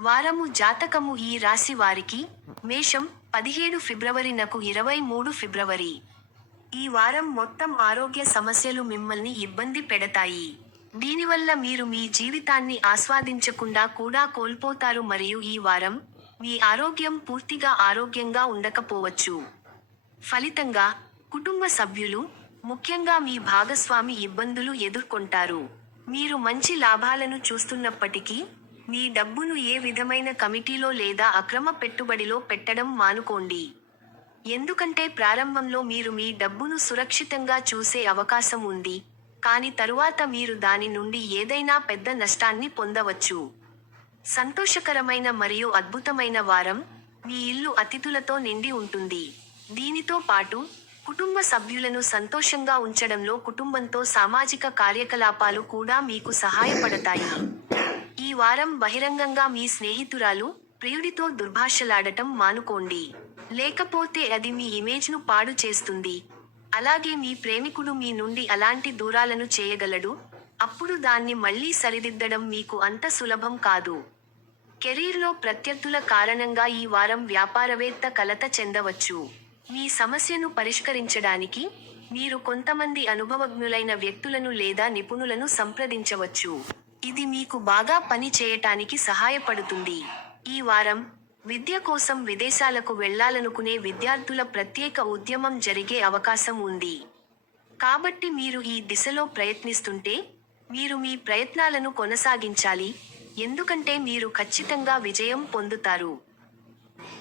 వారము జాతకము ఈ రాశి వారికి మేషం పదిహేడు ఫిబ్రవరి నకు ఇరవై మూడు ఫిబ్రవరి. ఈ వారం మొత్తం ఆరోగ్య సమస్యలు మిమ్మల్ని ఇబ్బంది పెడతాయి. దీనివల్ల మీరు మీ జీవితాన్ని ఆస్వాదించకుండా కూడా కోల్పోతారు మరియు ఈ వారం మీ ఆరోగ్యం పూర్తిగా ఆరోగ్యంగా ఉండకపోవచ్చు. ఫలితంగా కుటుంబ సభ్యులు ముఖ్యంగా మీ భాగస్వామి ఇబ్బందులు ఎదుర్కొంటారు. మీరు మంచి లాభాలను చూస్తున్నప్పటికీ మీ డబ్బును ఏ విధమైన కమిటీలో లేదా అక్రమ పెట్టుబడిలో పెట్టడం మానుకోండి. ఎందుకంటే ప్రారంభంలో మీరు మీ డబ్బును సురక్షితంగా చూసే అవకాశం ఉంది. కానీ తరువాత మీరు దాని నుండి ఏదైనా పెద్ద నష్టాన్ని పొందవచ్చు. సంతోషకరమైన మరియు అద్భుతమైన వారం మీ ఇల్లు అతిథులతో నిండి ఉంటుంది. దీనితో పాటు కుటుంబ సభ్యులను సంతోషంగా ఉంచడంలో కుటుంబంతో సామాజిక కార్యకలాపాలు కూడా మీకు సహాయపడతాయి. ఈ వారం బహిరంగంగా మీ స్నేహితురాలు ప్రియుడితో దుర్భాషలాడటం మానుకోండి. లేకపోతే అది మీ ఇమేజ్ను పాడు చేస్తుంది. అలాగే మీ ప్రేమికుడు మీ నుండి అలాంటి దూరాలను చేయగలడు. అప్పుడు దాన్ని మళ్ళీ సరిదిద్దడం మీకు అంత సులభం కాదు. కెరీర్లో ప్రత్యర్థుల కారణంగా ఈ వారం వ్యాపారవేత్త కలత చెందవచ్చు. మీ సమస్యను పరిష్కరించడానికి మీరు కొంతమంది అనుభవజ్ఞులైన వ్యక్తులను లేదా నిపుణులను సంప్రదించవచ్చు. ఇది మీకు బాగా పని చేయటానికి సహాయపడుతుంది. ఈ వారం విద్య కోసం విదేశాలకు వెళ్ళాలనుకునే విద్యార్థుల ప్రత్యేక ఉద్యమం జరిగే అవకాశం ఉంది. కాబట్టి మీరు ఈ దిశలో ప్రయత్నిస్తుంటే మీరు మీ ప్రయత్నాలను కొనసాగించాలి. ఎందుకంటే మీరు ఖచ్చితంగా విజయం పొందుతారు.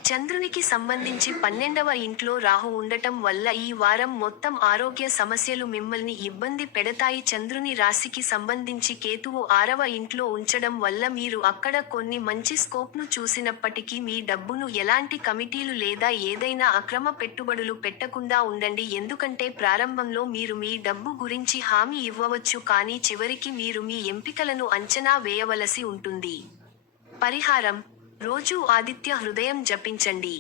చంద్రునికి సంబంధించి పన్నెండవ ఇంట్లో రాహు ఉండటం వల్ల ఈ వారం మొత్తం ఆరోగ్య సమస్యలు మిమ్మల్ని ఇబ్బంది పెడతాయి. చంద్రుని రాశికి సంబంధించి కేతువు ఆరవ ఇంట్లో ఉంచడం వల్ల మీరు అక్కడ కొన్ని మంచి స్కోప్ను చూసినప్పటికీ మీ డబ్బును ఎలాంటి కమిటీలు లేదా ఏదైనా అక్రమ పెట్టుబడులు పెట్టకుండా ఉండండి. ఎందుకంటే ప్రారంభంలో మీరు మీ డబ్బు గురించి హామీ ఇవ్వవచ్చు కానీ చివరికి మీరు మీ ఎంపికలను అంచనా వేయవలసి ఉంటుంది. పరిహారం రోజూ ఆదిత్య హృదయం జపించండి.